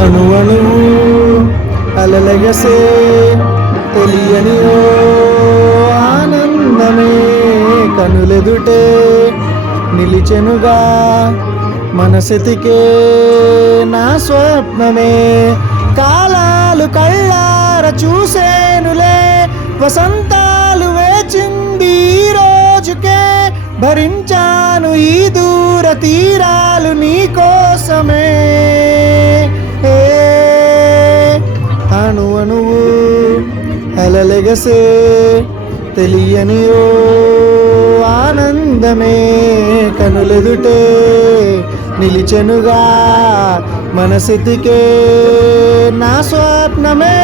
అణువణువు అలలగసే తెలియని ఓ ఆనందమే కనులెదుటే నిలిచెనుగా మనసెతికే నా స్వప్నమే కాలాలు కళ్ళార చూసేనులే వసంతాలు వేచింది ఈ రోజుకే భరించాను ఈ దూర తీరాలు నీ కోసమే అణువణువు అలలెగసే తెలియని ఓ ఆనందమే కనులెదుటే నిలిచెనుగా మనసితికే నా స్వప్నమే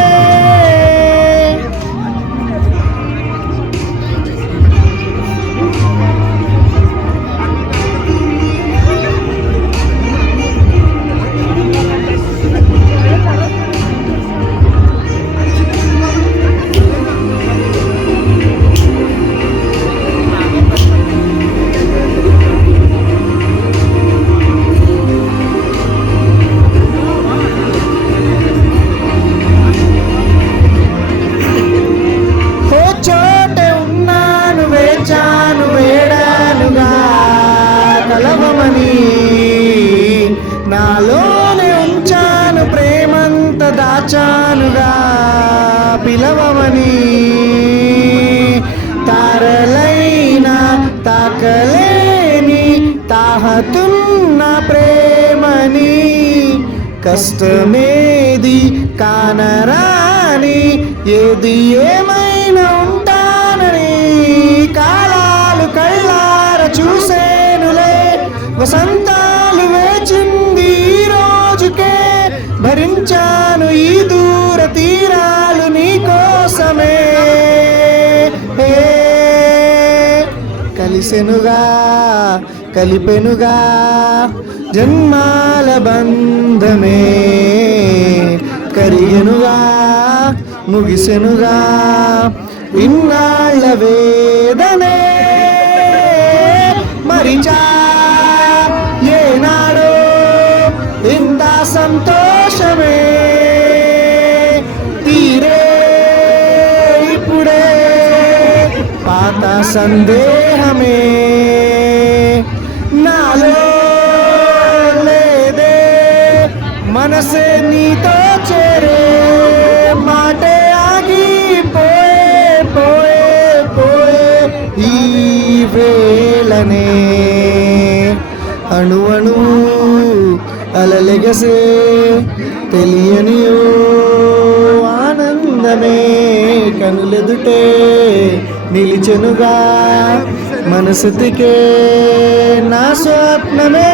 నాలోనే ఉంచాను ప్రేమంత దాచానుగా పిలవమని తారలైనా తాకలేని తాహతున్న ప్రేమని కష్టమేది కానరాని ఏది ఏమైనా ఉంటానని కాలాలు కళ్ళార చూసేనులే వసంతాలు వేచింది ఈ రోజుకే భరించాను ఈ దూర తీరాలు నీ కోసమే కలిసెనుగా కలిపెనుగా జన్మాల బంధమే కరిగెనుగా ముగిసెనుగా ఇన్నాళ్ళ వేదనే మరిచా ఏనాడో ఇంత సంతోషమే తీరే ఇప్పుడే పాత సందేహమే నాలో లేదే మనసే నీతో చేరే మాటే ఆగిపోయే పోయే పోయే ఈ వేళనే అణువణు అలలెగసే తెలియని ఓ ఆనందమే కనులెదుటే నిలిచెనుగా మనసుతికే నా స్వప్నమే